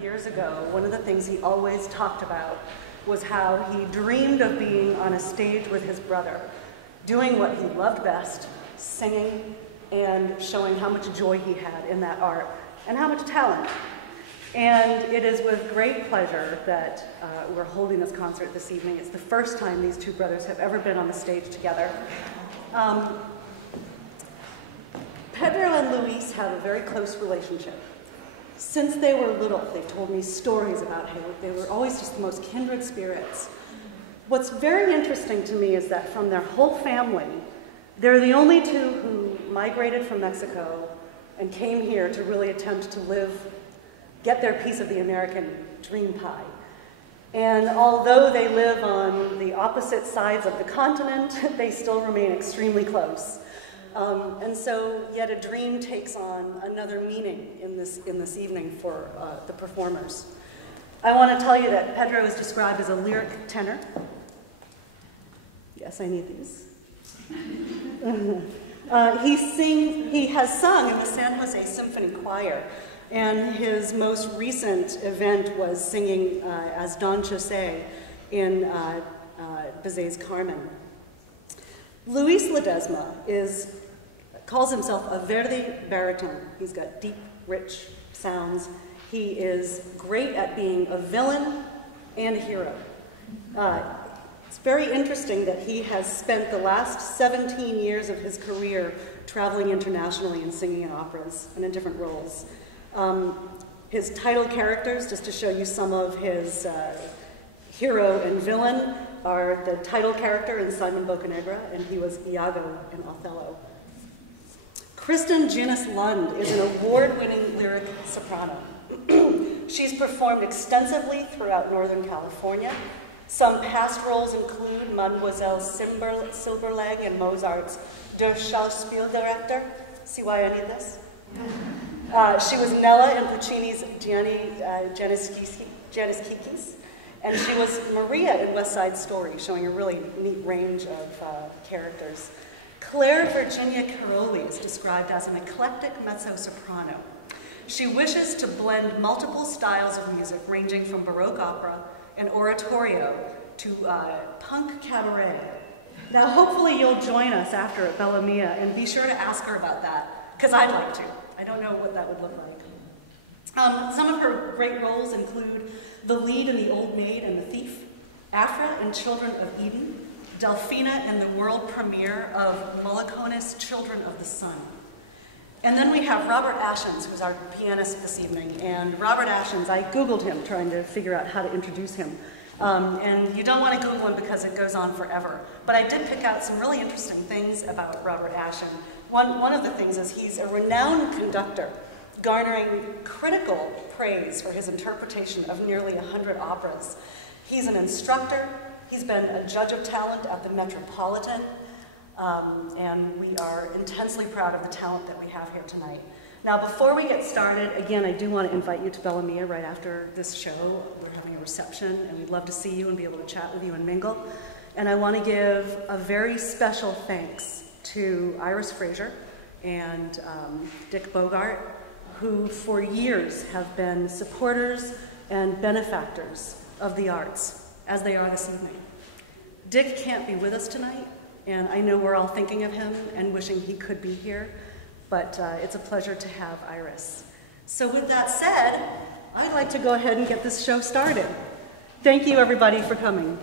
Years ago, one of the things he always talked about was how he dreamed of being on a stage with his brother, doing what he loved best, singing, and showing how much joy he had in that art, and how much talent. And it is with great pleasure that we're holding this concert this evening. It's the first time these two brothers have ever been on the stage together. Pedro and Luis have a very close relationship. Since they were little, they've told me stories about how they were always just the most kindred spirits. What's very interesting to me is that from their whole family, they're the only two who migrated from Mexico and came here to really attempt to get their piece of the American dream pie. And although they live on the opposite sides of the continent, they still remain extremely close. And so, yet a dream takes on another meaning in this evening for the performers. I want to tell you that Pedro is described as a lyric tenor. Yes, I need these. He has sung in the San Jose Symphony Choir, and his most recent event was singing as Don Jose in Bizet's Carmen. Luis Ledesma calls himself a Verdi baritone. He's got deep, rich sounds. He is great at being a villain and a hero. It's very interesting that he has spent the last 17 years of his career traveling internationally and singing in operas and in different roles. His title characters, just to show you some of his hero and villain, are the title character in Simon Boccanegra, and he was Iago in Othello. Kristen Genis-Lund is an award-winning lyric soprano. She's performed extensively throughout Northern California. Some past roles include Mademoiselle Silberleg in Mozart's Der Schauspieldirektor. See why I need this? She was Nella in Puccini's Genis-Kikis. And she was Maria in West Side Story, showing a really neat range of characters. Claire Virginia Karoly is described as an eclectic mezzo-soprano. She wishes to blend multiple styles of music, ranging from Baroque opera and oratorio to punk cabaret. Now, hopefully you'll join us after at Bella Mia, and be sure to ask her about that, because I'd like to. I don't know what that would look like. Some of her great roles include the lead in The Old Maid and the Thief, Aphra in Children of Eden, Delphina in the world premiere of Mulliconis' Children of the Sun. And then we have Robert Ashens, who's our pianist this evening. And Robert Ashens, I Googled him trying to figure out how to introduce him. And you don't want to Google him because it goes on forever. But I did pick out some really interesting things about Robert Ashens. One of the things is he's a renowned conductor, garnering critical praise for his interpretation of nearly 100 operas. He's an instructor. He's been a judge of talent at the Metropolitan. And we are intensely proud of the talent that we have here tonight. Now, before we get started, again, I do want to invite you to Bella Mia right after this show. We're having a reception, and we'd love to see you and be able to chat with you and mingle. And I want to give a very special thanks to Iris Fraser and Dick Bogart, who for years have been supporters and benefactors of the arts, as they are this evening. Dick can't be with us tonight, and I know we're all thinking of him and wishing he could be here, but it's a pleasure to have Iris. So with that said, I'd like to go ahead and get this show started. Thank you, everybody, for coming.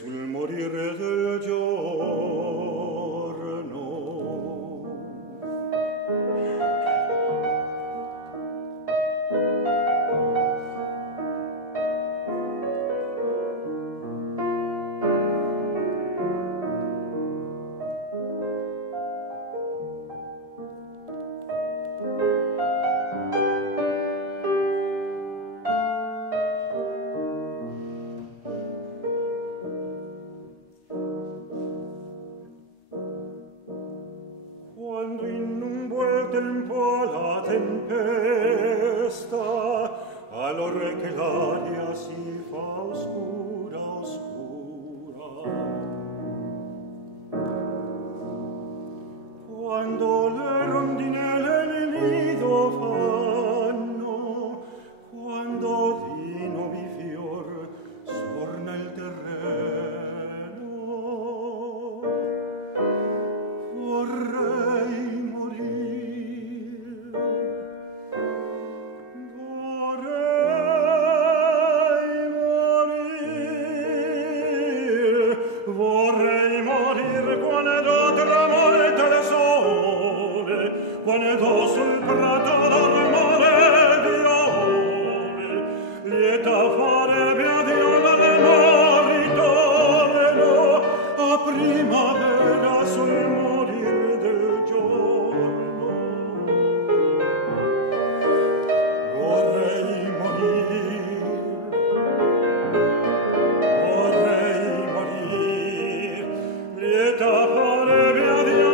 sul morire del giorno. Allora che l'aria si fa oscura, oscura. Quando le rondinelle nel nido fanno, quando di nuovi fior sorna il terreno, vorrei quando sul prato dormare viole, lieta farebbe a Dio ritorno a primavera sul morir del giorno. Vorrei morir, lieta farebbe a Dio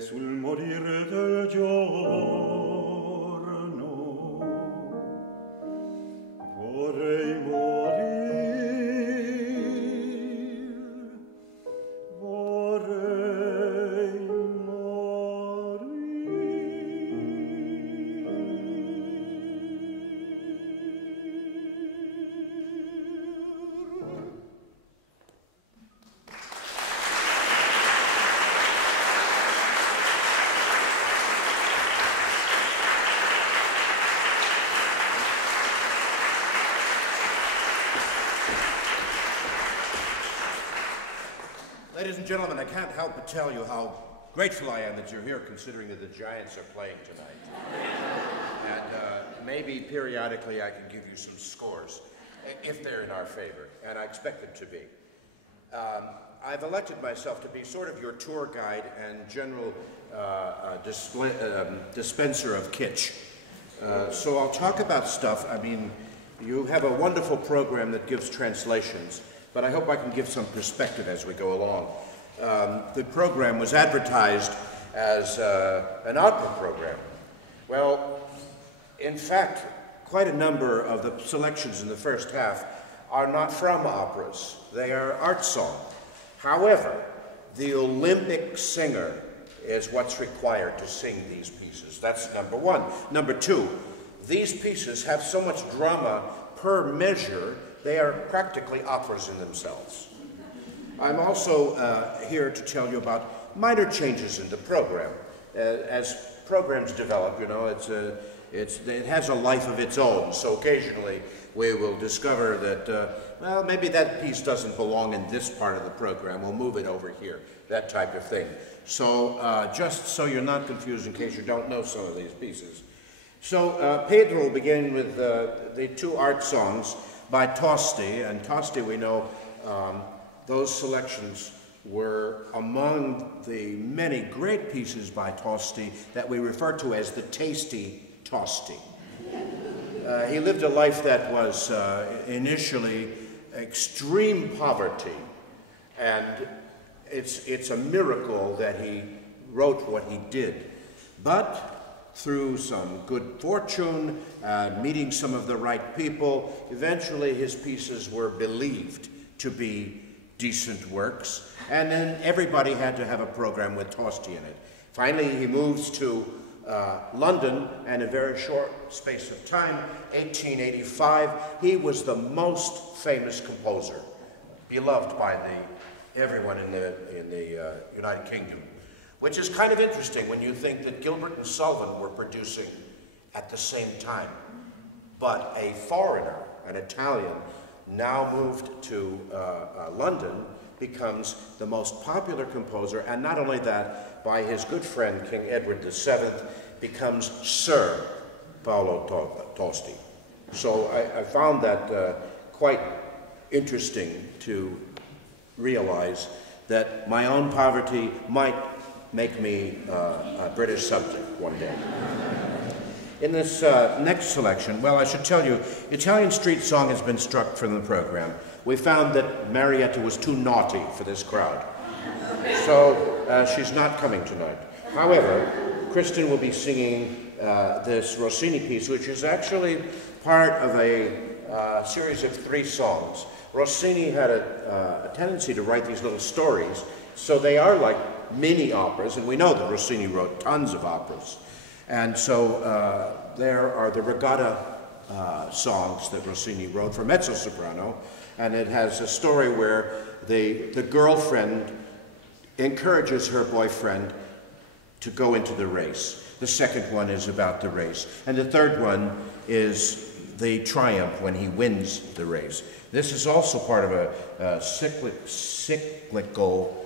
sul morire del giorno vorrei morir, vorrei morir. Ladies and gentlemen, I can't help but tell you how grateful I am that you're here, considering that the Giants are playing tonight. And maybe periodically I can give you some scores, if they're in our favor, and I expect them to be. I've elected myself to be sort of your tour guide and general dispenser of kitsch. So I'll talk about stuff. I mean, you have a wonderful program that gives translations, but I hope I can give some perspective as we go along. The program was advertised as an opera program. Well, in fact, quite a number of the selections in the first half are not from operas. They are art song. However, the Olympic singer is what's required to sing these pieces. That's number one. Number two, these pieces have so much drama per measure, they are practically operas in themselves. I'm also here to tell you about minor changes in the program. As programs develop, you know, it has a life of its own, so occasionally we will discover that, well, maybe that piece doesn't belong in this part of the program, we'll move it over here, that type of thing. So just so you're not confused in case you don't know some of these pieces. So Pedro will begin with the two art songs by Tosti, and Tosti, we know, those selections were among the many great pieces by Tosti that we refer to as the tasty Tosti. He lived a life that was initially extreme poverty, and it's a miracle that he wrote what he did. But through some good fortune, meeting some of the right people, eventually his pieces were believed to be decent works, and then everybody had to have a program with Tosti in it. Finally, he moves to London, and in a very short space of time, 1885, he was the most famous composer, beloved by everyone in the United Kingdom. which is kind of interesting when you think that Gilbert and Sullivan were producing at the same time. But a foreigner, an Italian, now moved to London, becomes the most popular composer, and not only that, by his good friend, King Edward VII, becomes Sir Paolo Tosti. So I found that quite interesting to realize that my own poverty might make me a British subject one day. In this next selection, well, I should tell you, Italian Street Song has been struck from the program. We found that Marietta was too naughty for this crowd, so she's not coming tonight. However, Kristen will be singing this Rossini piece, which is actually part of a series of 3 songs. Rossini had a tendency to write these little stories, so they are like mini operas, and we know that Rossini wrote tons of operas. And so there are the Regatta songs that Rossini wrote for mezzo-soprano, and it has a story where the girlfriend encourages her boyfriend to go into the race. The second one is about the race. And the third one is the triumph when he wins the race. This is also part of a cyclical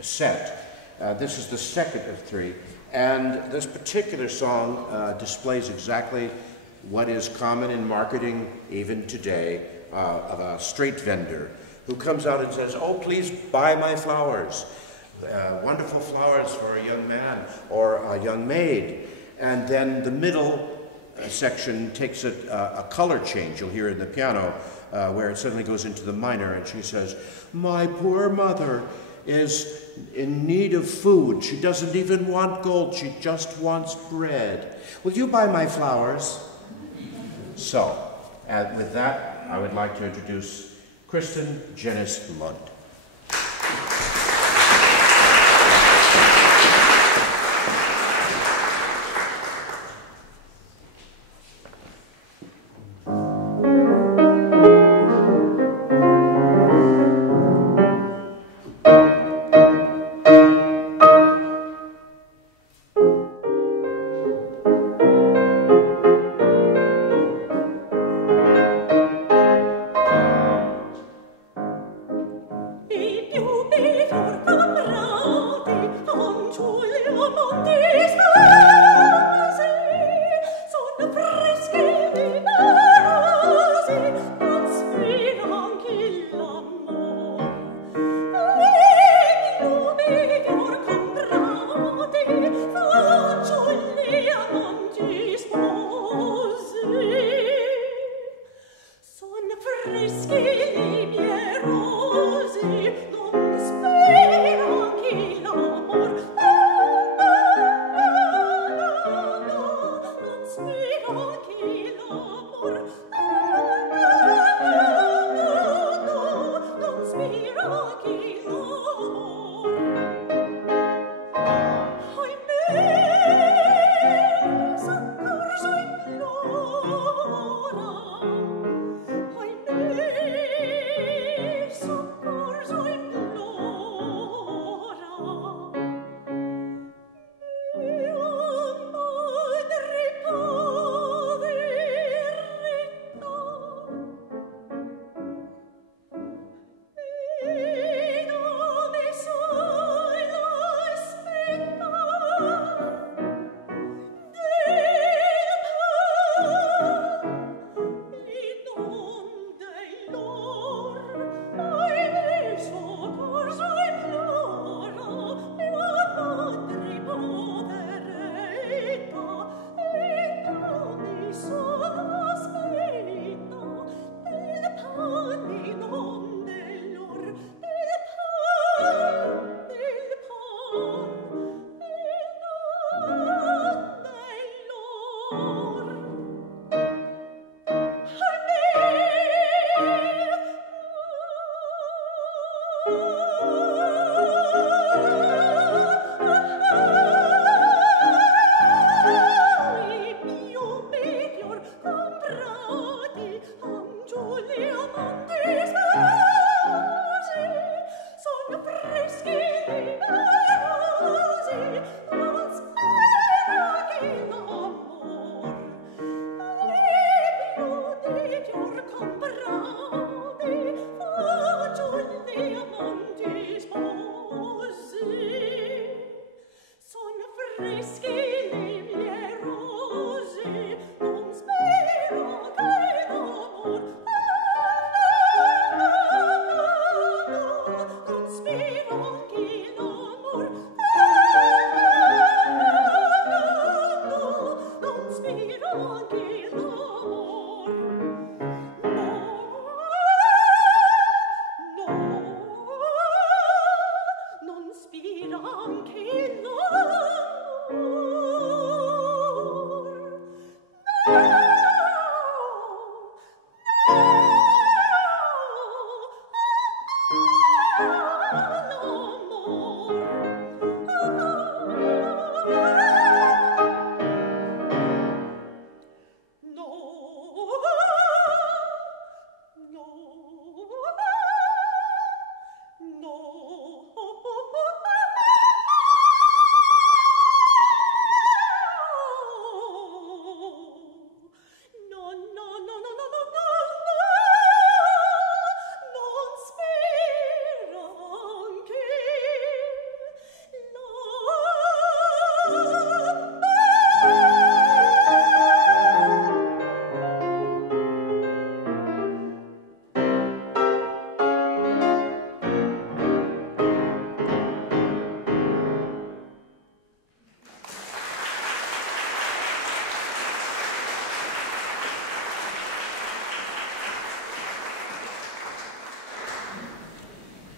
set. This is the second of 3. And this particular song displays exactly what is common in marketing even today, of a street vendor who comes out and says, "Oh, please buy my flowers. Wonderful flowers for a young man or a young maid." And then the middle section takes a color change. You'll hear it in the piano where it suddenly goes into the minor, and she says, "My poor mother is in need of food. She doesn't even want gold. She just wants bread. Will you buy my flowers?" So, with that, I would like to introduce Kristen Genis-Lund.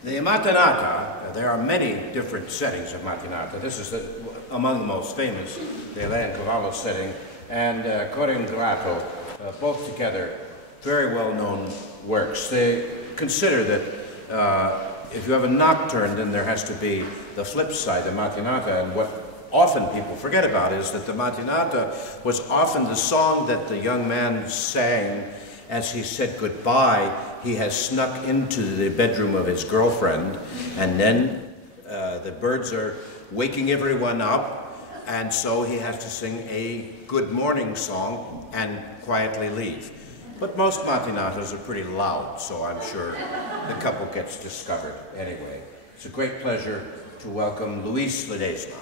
The mattinata, there are many different settings of mattinata. This is among the most famous, the Elaine Cavallo setting, and Cor Ingrato, both together, very well-known works. They consider that if you have a nocturne, then there has to be the flip side, the mattinata, and what often people forget about is that the mattinata was often the song that the young man sang as he said goodbye. He has snuck into the bedroom of his girlfriend, and then the birds are waking everyone up, and so he has to sing a good morning song and quietly leave. But most mattinatas are pretty loud, so I'm sure the couple gets discovered anyway. It's a great pleasure to welcome Luis Ledesma.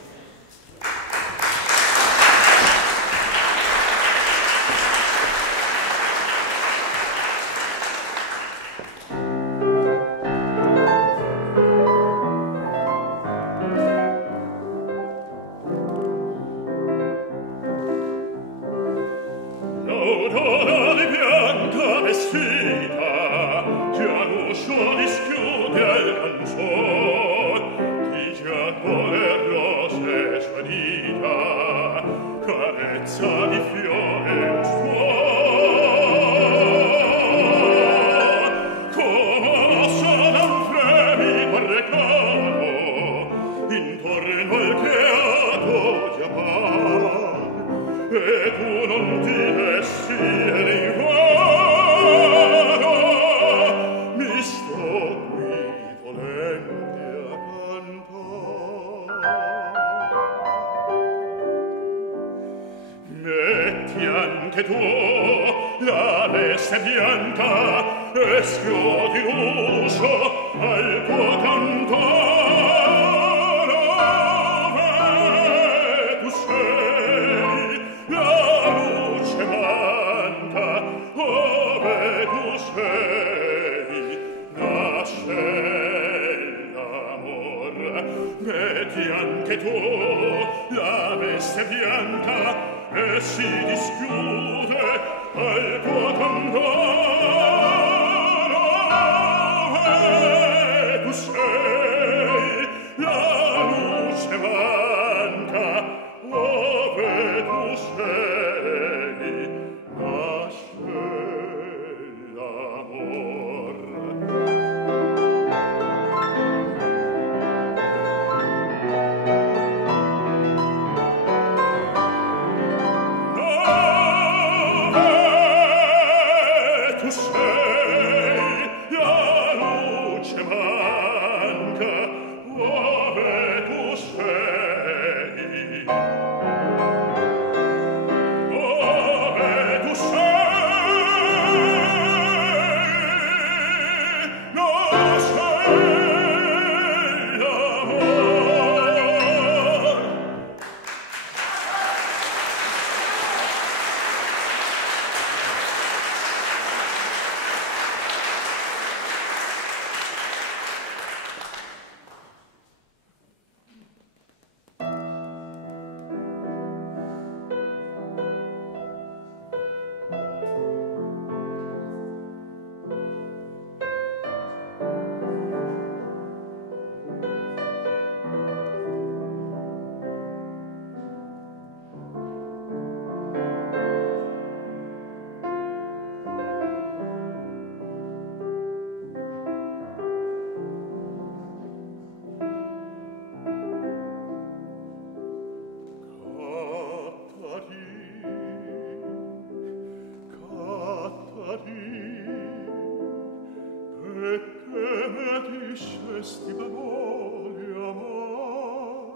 questi parole amare,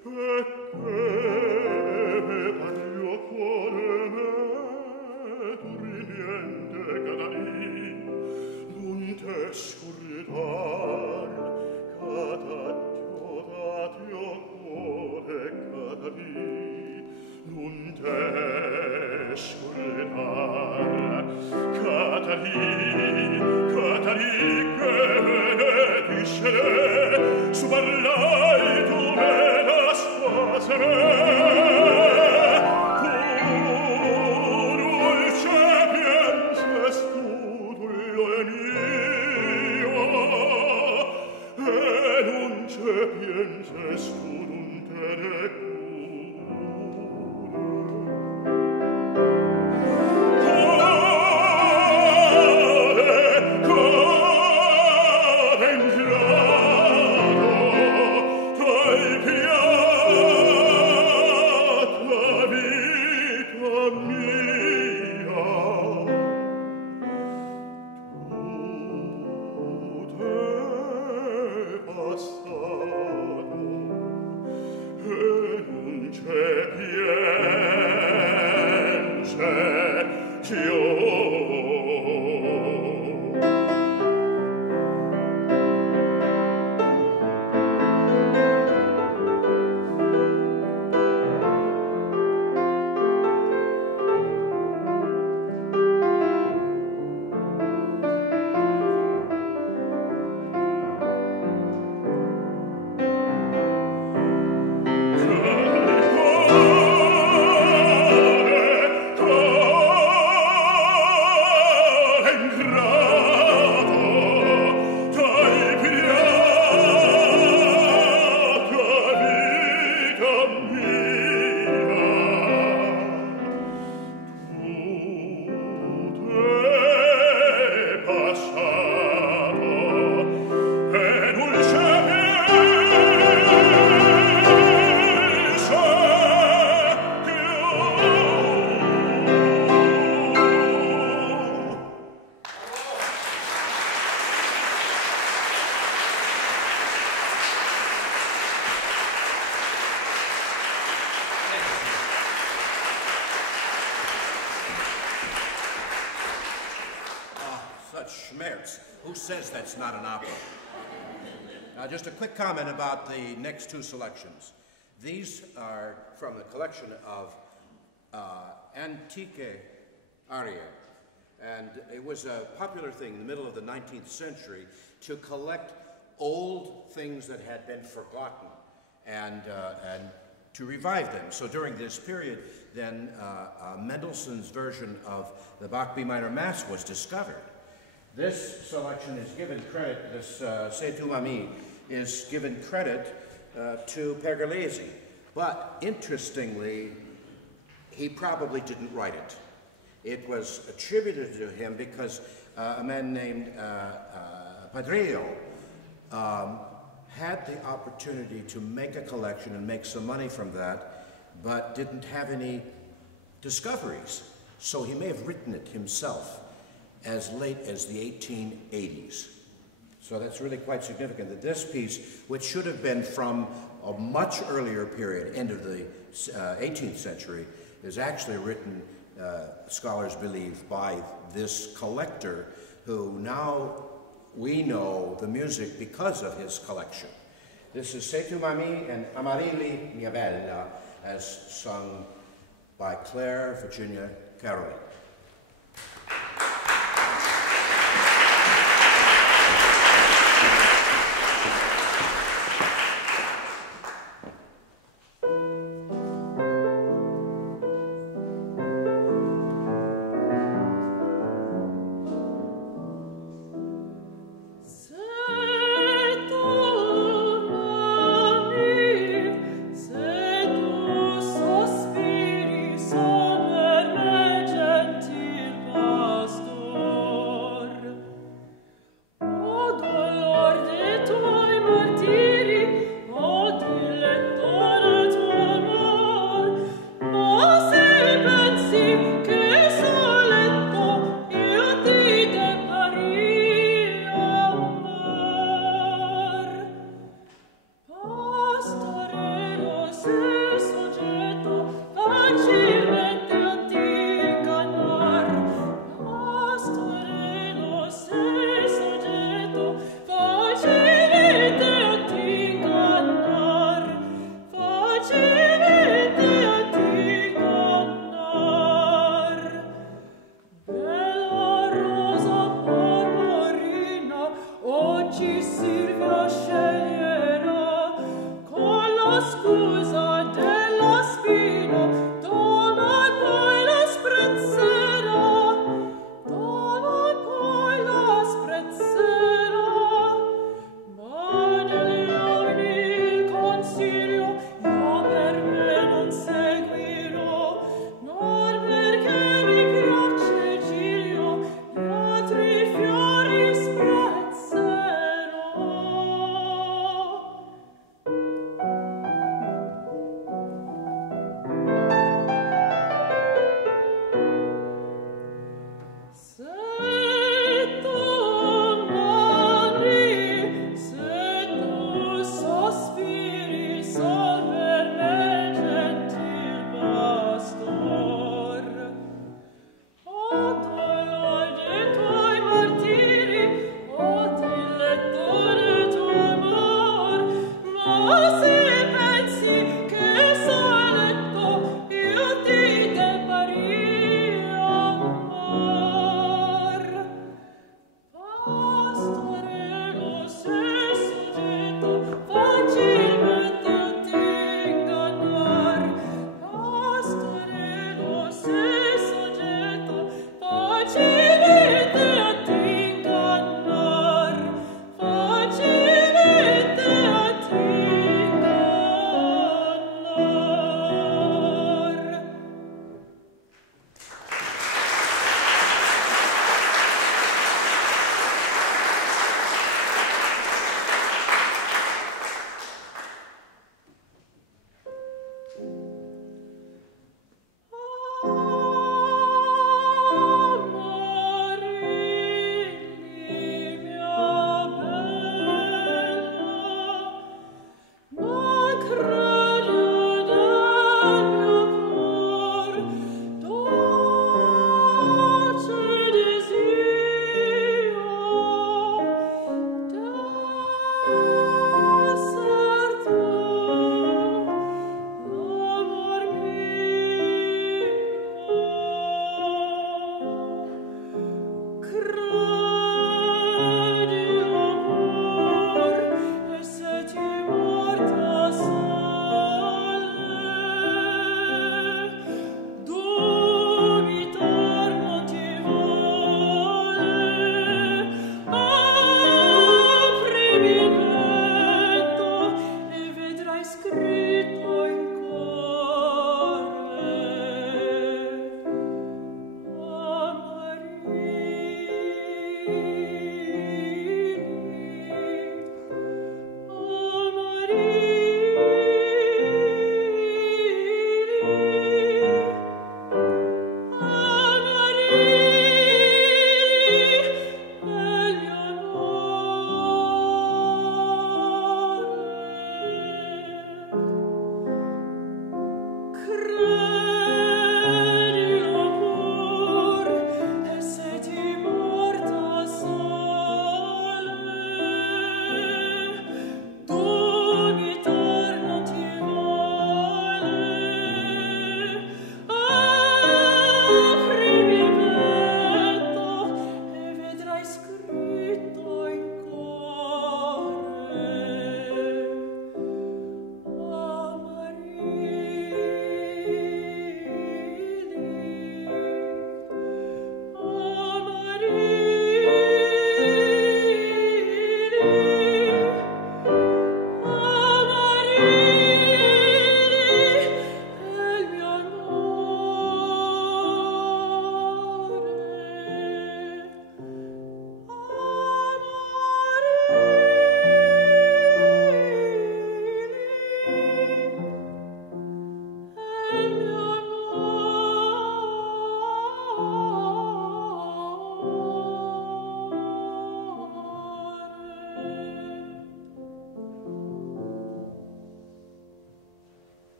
perché per mio cuore me duri niente cadari, non te scordar, cadatio datio cuore cadari, non te scordar, cadari, che benedisce, su parlai tu me la spose me, tu dulce pienses tutto è mio, e non ce pienses tu non te ne Who says that's not an opera? Now, just a quick comment about the next two selections. These are from the collection of antique aria. And it was a popular thing in the middle of the 19th century to collect old things that had been forgotten and to revive them. So during this period, then Mendelssohn's version of the Bach B minor Mass was discovered. This selection is given credit, this C'est tu mamie, is given credit to Pergolesi. But interestingly, he probably didn't write it. It was attributed to him because a man named Padrillo had the opportunity to make a collection and make some money from that, but didn't have any discoveries. So he may have written it himself as late as the 1880s. So that's really quite significant that this piece, which should have been from a much earlier period, end of the 18th century, is actually written, scholars believe, by this collector who now we know the music because of his collection. This is C'est tu mamie and Amarilli mia bella, as sung by Claire Virginia Karoly. Sospiri somer leggenda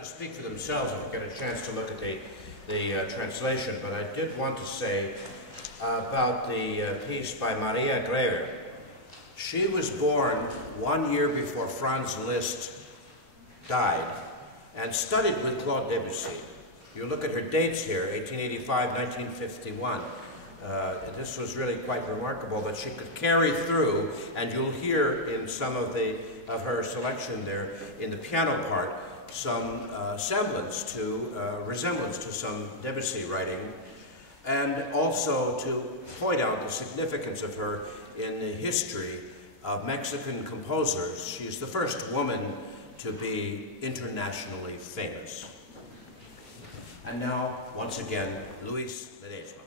to speak for themselves if you get a chance to look at the translation, but I did want to say about the piece by Maria Greer. She was born 1 year before Franz Liszt died and studied with Claude Debussy. You look at her dates here, 1885, 1951. This was really quite remarkable that she could carry through, and you'll hear in some of her selection there, in the piano part, some resemblance to some Debussy writing, and also to point out the significance of her in the history of Mexican composers. She is the first woman to be internationally famous. And now, once again, Luis Ledesma.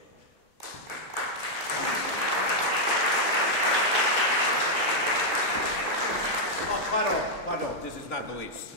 Oh, pardon, this is not Luis.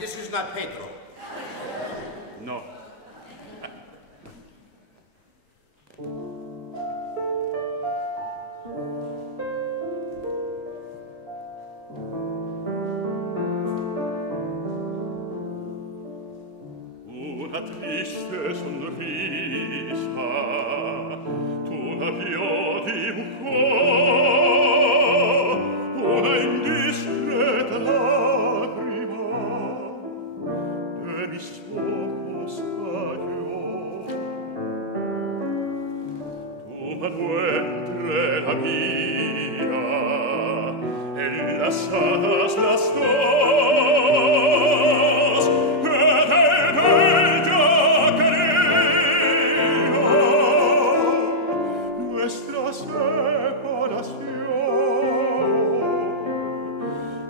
This is not Pedro. No. Una triste sonrisa tu labiò dibujò, una indiscreta lagrima de mis ojos cayó. Tu mano entre la mía Abraçadas las dos, ella quería nuestra separación,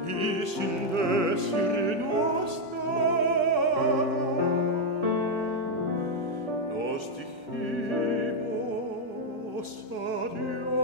y sin decirnos nada, nos dijimos adiós.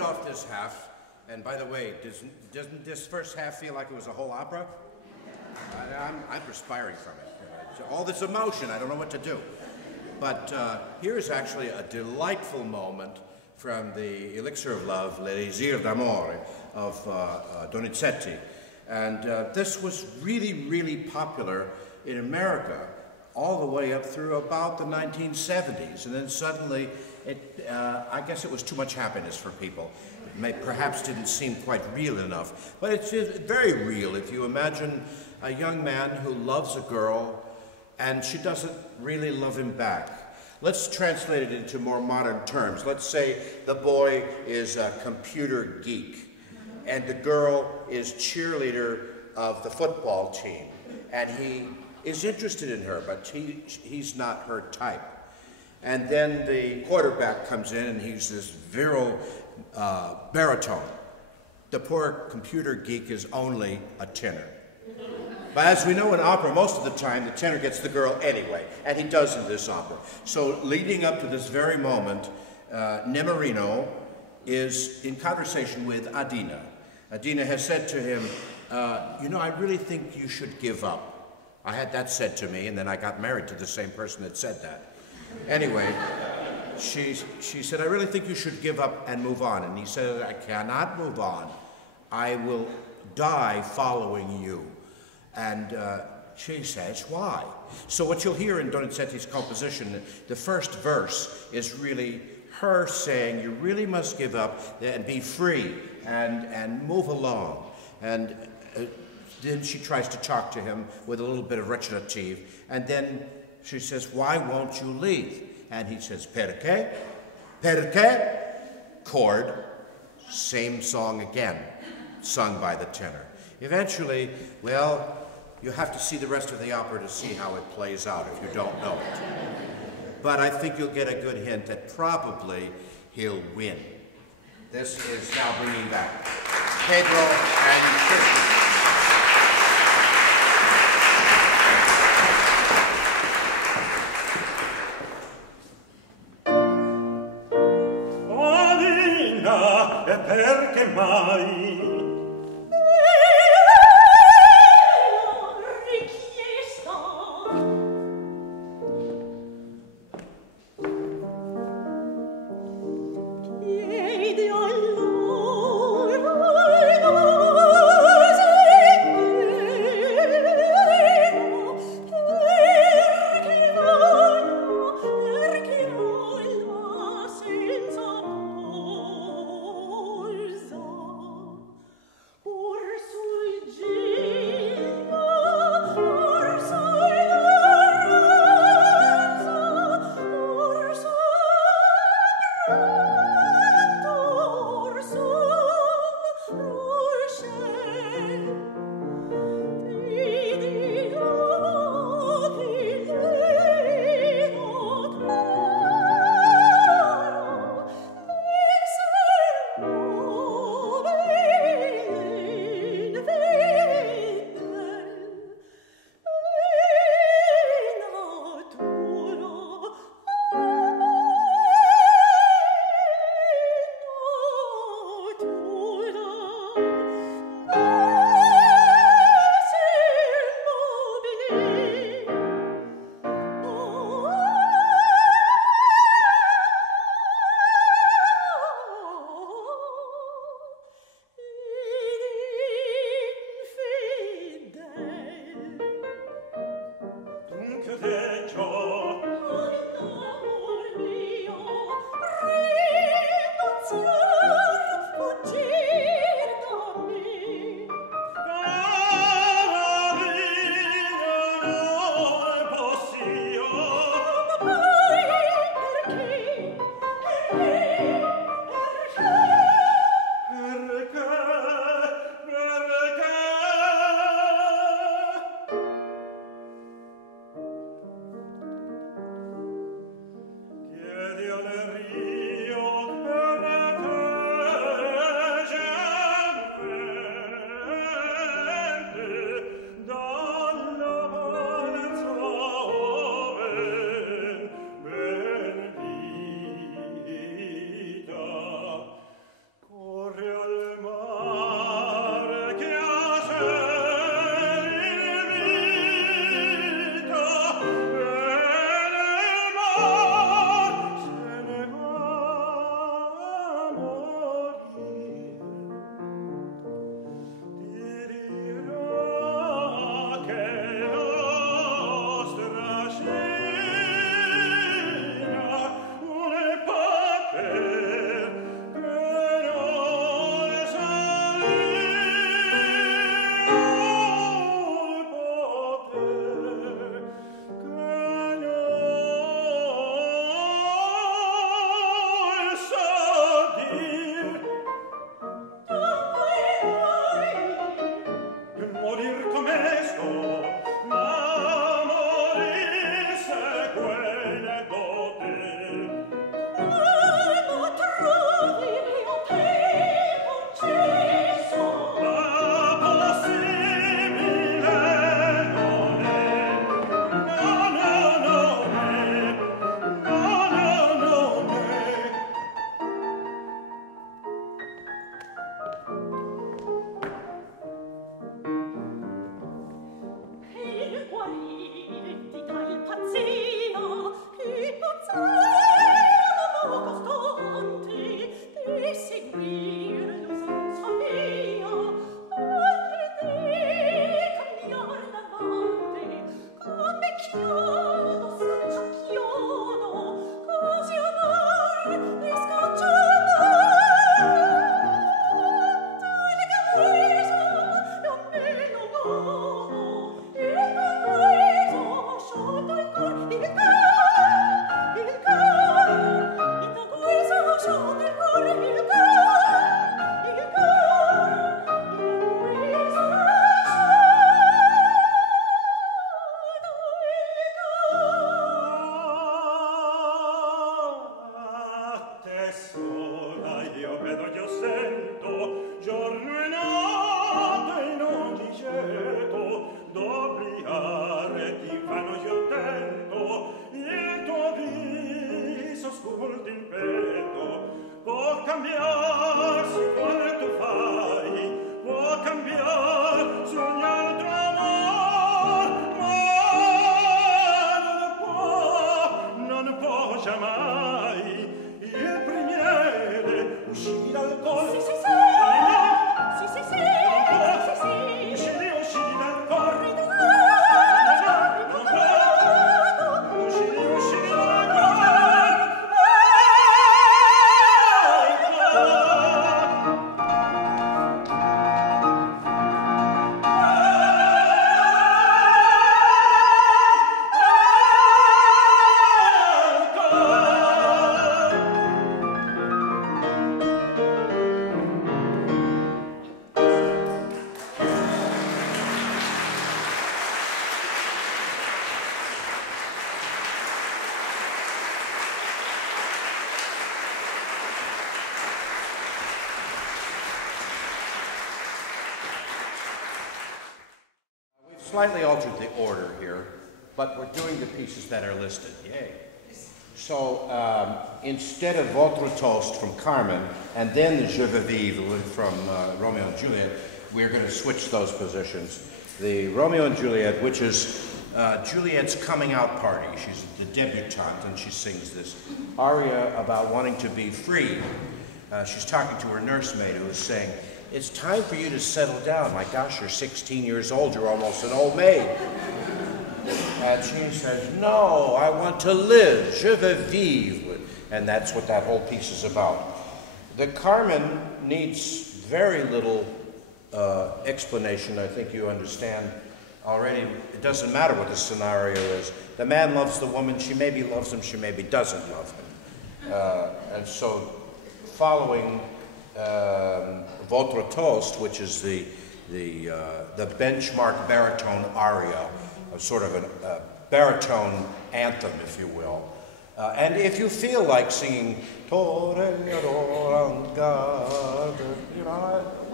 Off this half, and by the way, doesn't this first half feel like it was a whole opera? I'm perspiring from it. All this emotion, I don't know what to do. But here's actually a delightful moment from the Elixir of Love, Le Désir d'Amore, of Donizetti. And this was really, really popular in America all the way up through about the 1970s. And then suddenly, I guess it was too much happiness for people. It perhaps didn't seem quite real enough. But it's very real if you imagine a young man who loves a girl and she doesn't really love him back. Let's translate it into more modern terms. Let's say the boy is a computer geek and the girl is cheerleader of the football team. And he is interested in her, but he's not her type. And then the quarterback comes in and he's this virile baritone. The poor computer geek is only a tenor. But as we know in opera, most of the time the tenor gets the girl anyway, and he does in this opera. So leading up to this very moment, Nemorino is in conversation with Adina. Adina has said to him, you know, I really think you should give up. I had that said to me, and then I got married to the same person that said that. Anyway, she said, I really think you should give up and move on. And he said, I cannot move on. I will die following you. And she says, why? So what you'll hear in Donizetti's composition, the first verse is really her saying, you really must give up and be free and move along. And then she tries to talk to him with a little bit of recitative, and then she says, why won't you leave? And he says, perché? Perché? Chord, same song again, sung by the tenor. Eventually, well, you have to see the rest of the opera to see how it plays out if you don't know it. But I think you'll get a good hint that probably he'll win. This is now bringing back Pedro and Kristen. Perché mai? vedo, io sento, giorno e notte in ogni geto, d'obliare ti fanno io tento, il tuo viso sculti in petto, può cambiarsi quale tu fai, può cambiarsi ogni altro amor, ma non può giammai il primiere uscì dal cor. Sì, sì, sì, sì, sì, sì, sì, sì, sì, uscì dal cor. Slightly altered the order here, but we're doing the pieces that are listed. Yay. So instead of Votre Toast from Carmen and then the Je veux vivre from Romeo and Juliet, we're going to switch those positions. The Romeo and Juliet, which is Juliet's coming out party. She's the debutante and she sings this aria about wanting to be free. She's talking to her nursemaid who is saying, "It's time for you to settle down. My gosh, you're 16 years old. You're almost an old maid." And she says, "No, I want to live. Je veux vivre." And that's what that whole piece is about. The Carmen needs very little explanation. I think you understand already. It doesn't matter what the scenario is. The man loves the woman. She maybe loves him. She maybe doesn't love him. And so following Votre Toast, which is the benchmark baritone aria, a sort of a baritone anthem, if you will. And if you feel like singing, we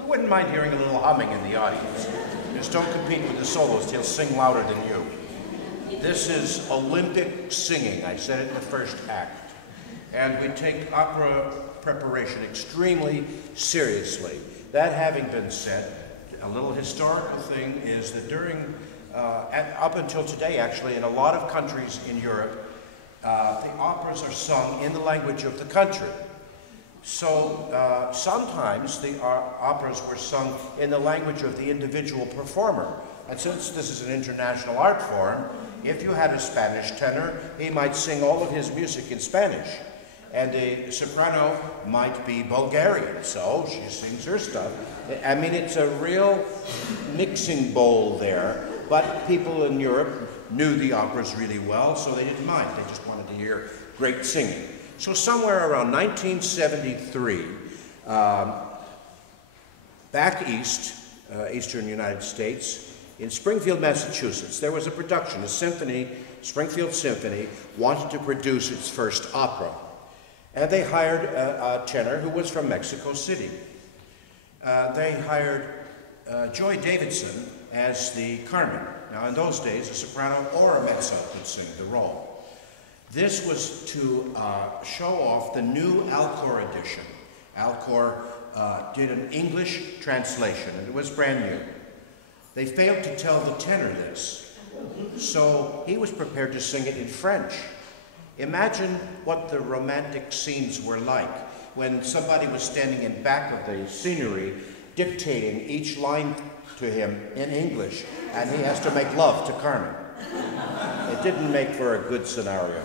wouldn't mind hearing a little humming in the audience. Just don't compete with the soloist, he'll sing louder than you. This is Olympic singing, I said it in the first act. And we take opera preparation extremely seriously. That having been said, a little historical thing is that during, up until today actually, in a lot of countries in Europe, the operas are sung in the language of the country. So sometimes the operas were sung in the language of the individual performer. And since this is an international art form, if you had a Spanish tenor, he might sing all of his music in Spanish. And the soprano might be Bulgarian, so she sings her stuff. I mean, it's a real mixing bowl there, but people in Europe knew the operas really well, so they didn't mind. They just wanted to hear great singing. So somewhere around 1973, back east, eastern United States, in Springfield, Massachusetts, there was a production, a symphony, Springfield Symphony, wanted to produce its first opera. And they hired a tenor who was from Mexico City. They hired Joy Davidson as the Carmen. Now in those days, a soprano or a mezzo could sing the role. This was to show off the new Alcor edition. Alcor did an English translation, and it was brand new. They failed to tell the tenor this, so he was prepared to sing it in French. Imagine what the romantic scenes were like when somebody was standing in back of the scenery dictating each line to him in English, and he has to make love to Carmen. It didn't make for a good scenario.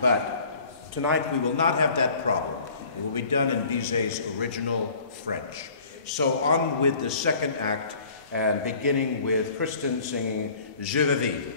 But tonight we will not have that problem. It will be done in Bizet's original French. So on with the second act, and beginning with Kristen singing Je veux vivre.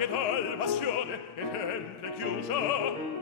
che tal passione è sempre chiusa.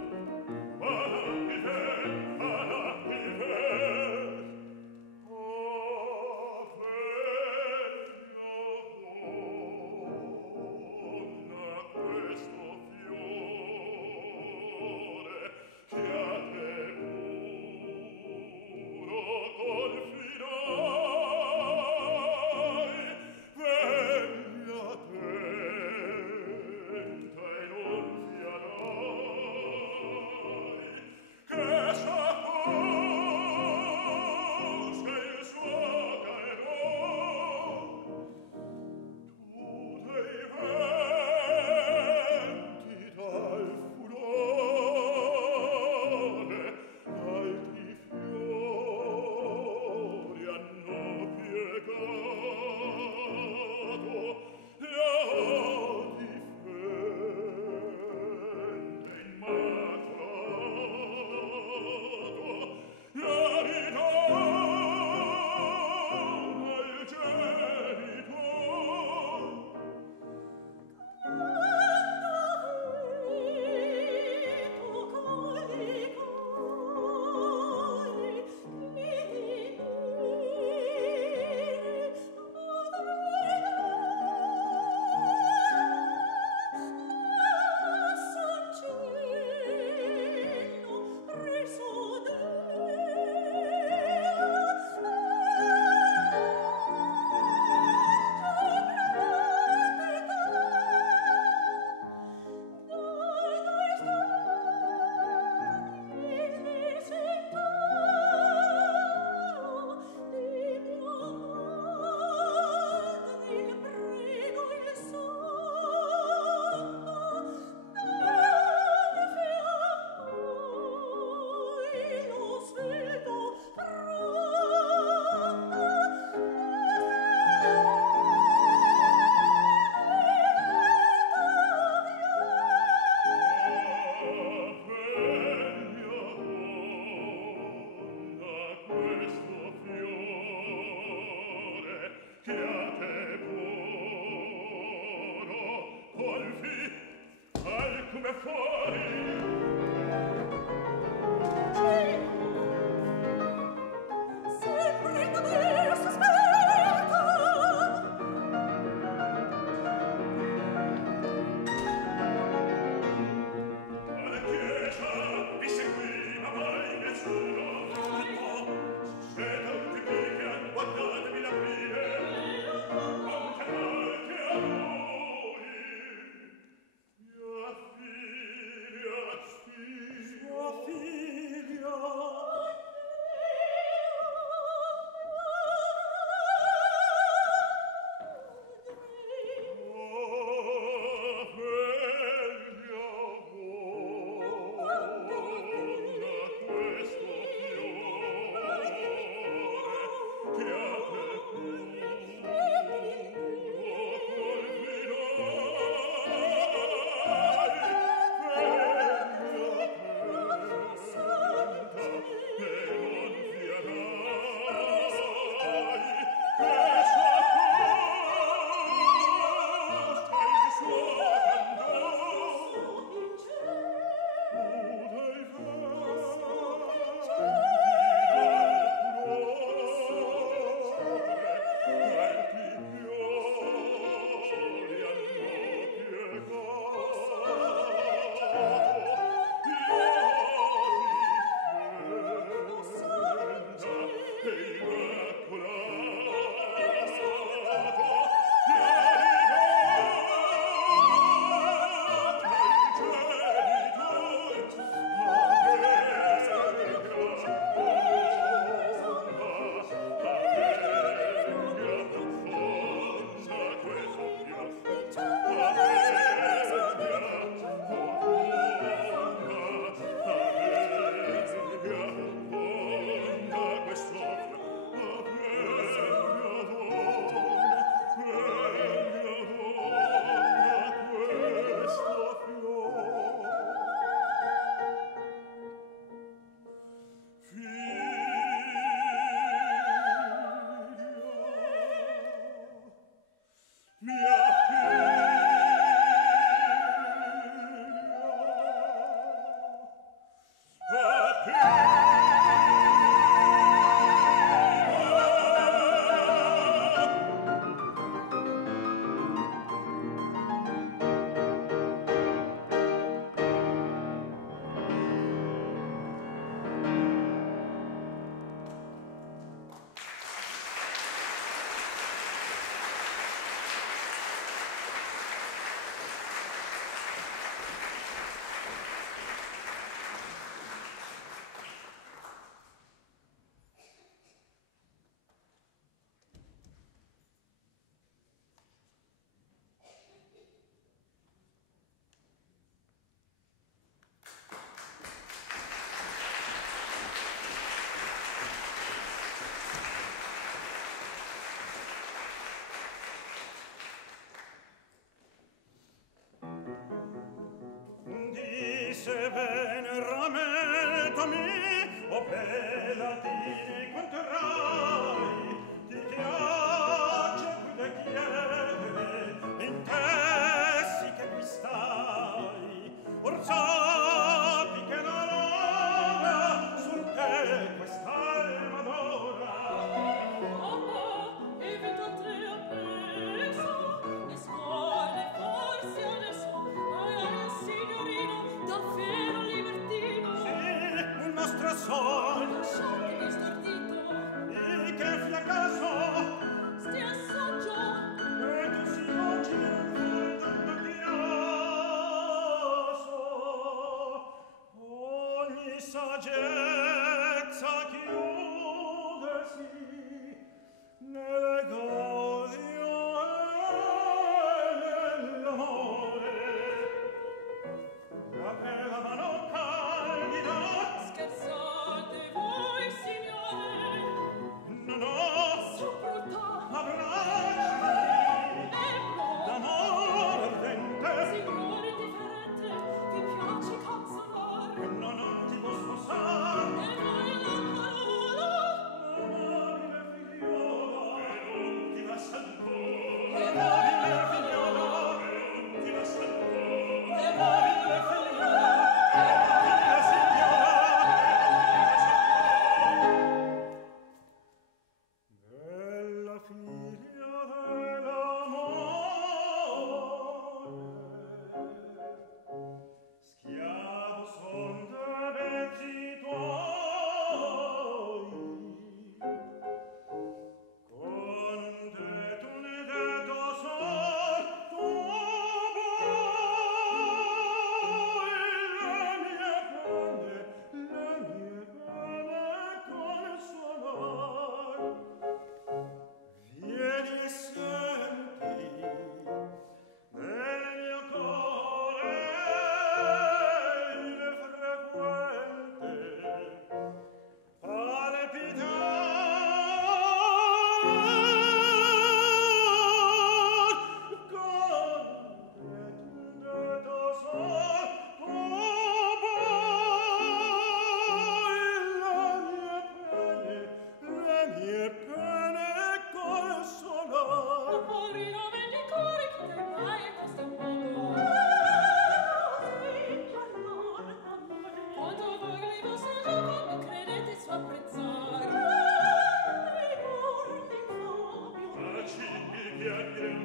Filia se veneramenti, o bella ti incontrerai, ti piace qui da chiedere, in te sì che qui stai, or sappi che la luna sul te quest'alma d'ora. E vedo tre appresso, e scuole forse adesso, signorino, davvero libertino. Sì, il nostro sol, Lasciatemi stordito, e che fia caso, stia assaggio, e tu si oggi nel tanto piaso. Ogni saggezza chiudesi nelle godio e nell'amore. La bella mano candida, scherzate voi, signore, no, no, su brutta, abbracciami, ebro, d'amore ardente, signore differente, vi piace canzonar, e no, non ti può sposare. e voi la parola, Amabile figliola, e non ti lascia ancora. e Amabile figliola, e non ti lascia ancora. voi Amabile figliola, amabile signora, bella figlia dell'amore, schiavo son de mezzi tuoi, con un detto sol, tu vuoi le mie pene consolar. Vieni e senti nel mio cuore il frequente palpitar con deto sol, tu vuoi le mie pene consolar. amorino vendicori, che te mai in questo mondo. Quando vaga il vostro gioco, non credete su apprezzare. Facimi piangere un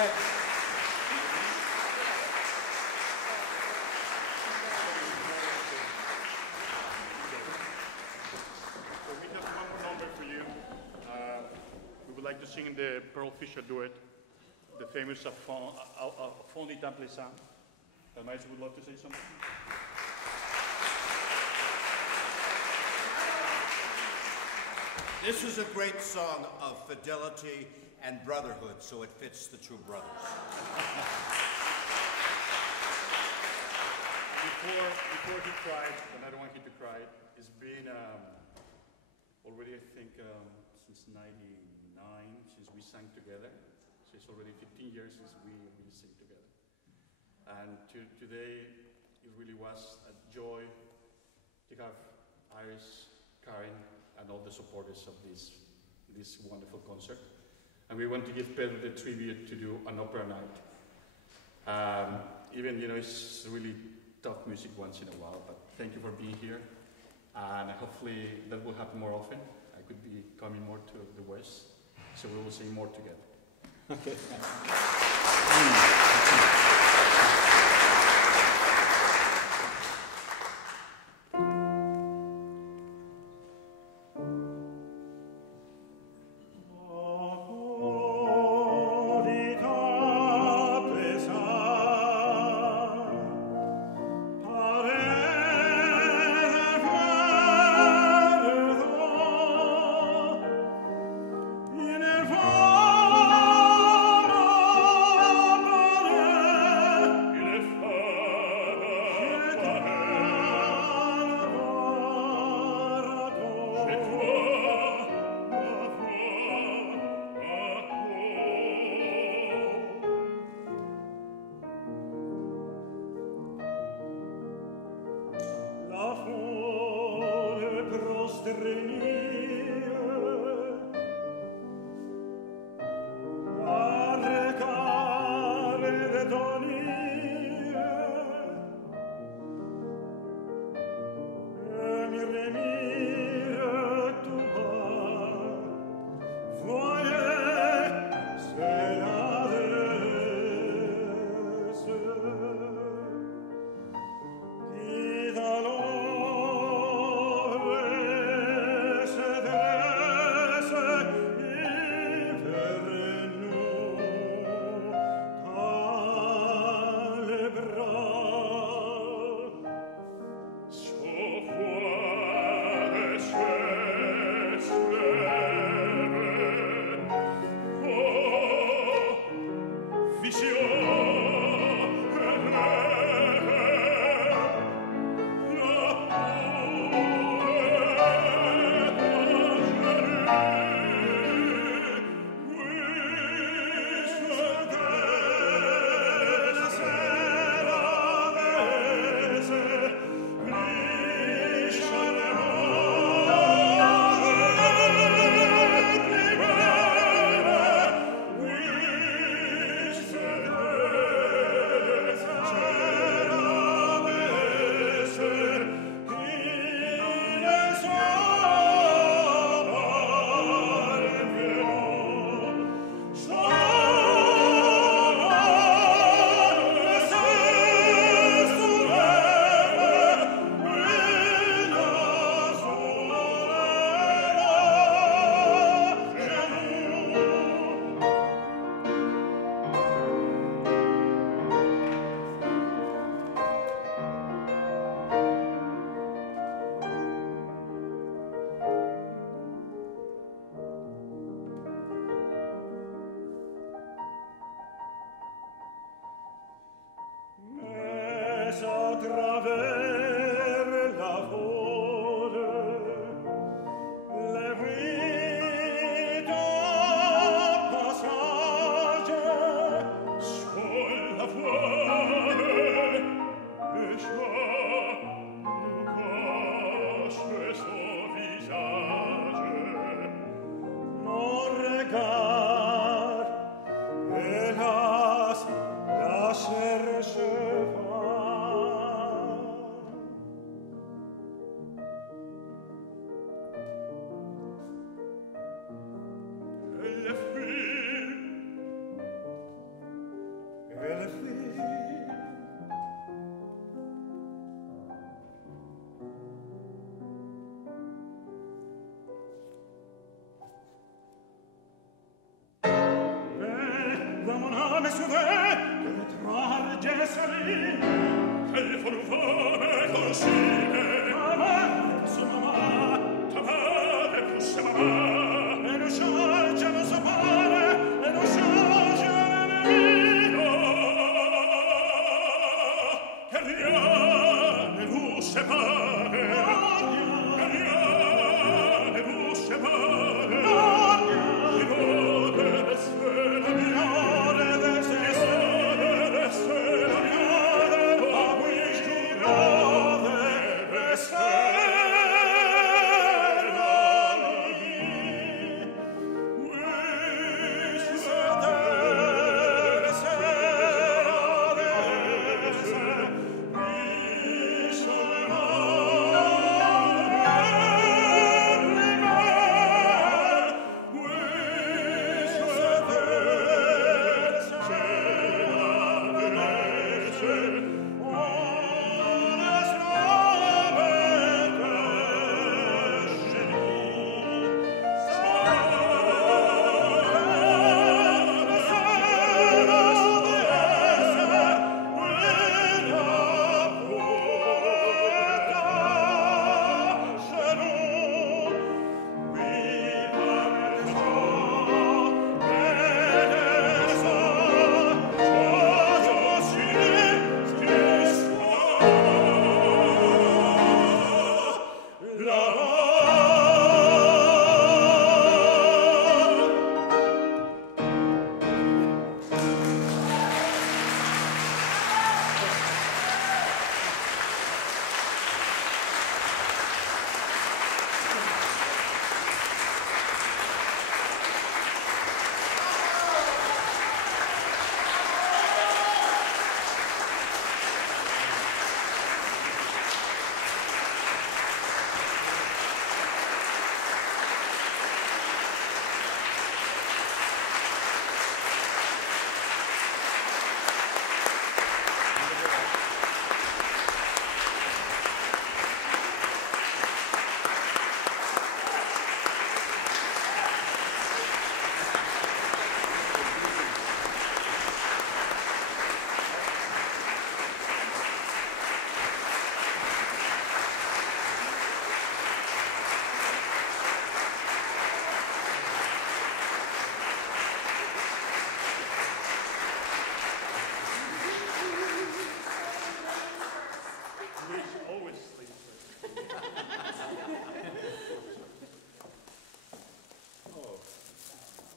ahead. So we have one more number for you. We would like to sing the Pearl Fisher duet, the famous Fond du Temple Saint. El maestro would love to say something. This is a great song of fidelity and brotherhood, so it fits the two brothers. Before he cried, and I don't want him to cry, it's been already, I think, since '99, since we sang together. So it's already 15 years since we sing together. And today, it really was a joy to have Iris, Karen, and all the supporters of this wonderful concert. And we want to give Pedro the tribute to do an opera night. Even, it's really tough music once in a while, but thank you for being here. And hopefully that will happen more often. I could be coming more to the West, so we will sing more together. Okay.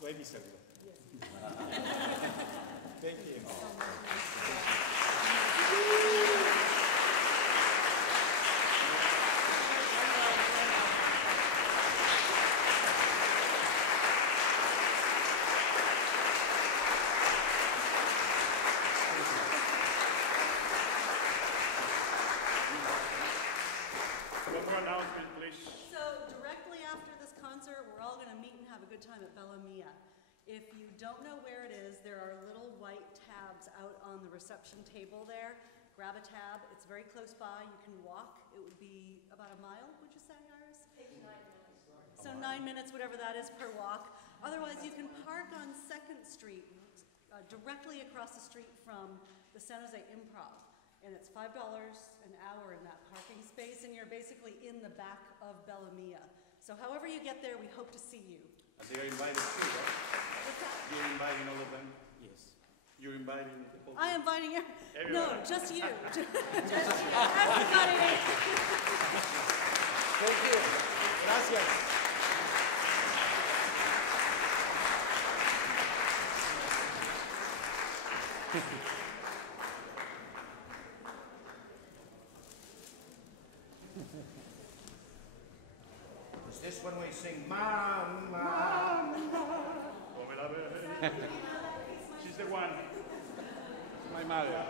Ladies and thank you. One more announcement, please. So directly after this concert, we're all going to meet and have a good time at Bella Mia. If you don't know where it is, there are little white tabs out on the reception table there. Grab a tab. It's very close by. You can walk. It would be about a mile, would you say, Iris? 9 minutes. So 9 minutes, whatever that is per walk. Otherwise, you can park on 2nd Street, directly across the street from the San Jose Improv. And it's $5 an hour in that parking space, and you're basically in the back of Bella Mia. So however you get there, we hope to see you. And they are invited too, right? What's that? You're inviting all of them? Yes. You're inviting the whole I am inviting you. Everyone. No, just you. Just you. Everybody. Thank you. Gracias. Is this when we sing Mama? She's the one. My mother.